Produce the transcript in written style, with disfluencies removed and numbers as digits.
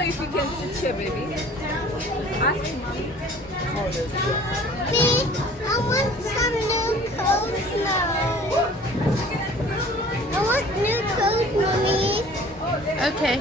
know if you can sit here, baby. Ask mommy. Hey, I want some new clothes now. I want new clothes, Mommy. Okay.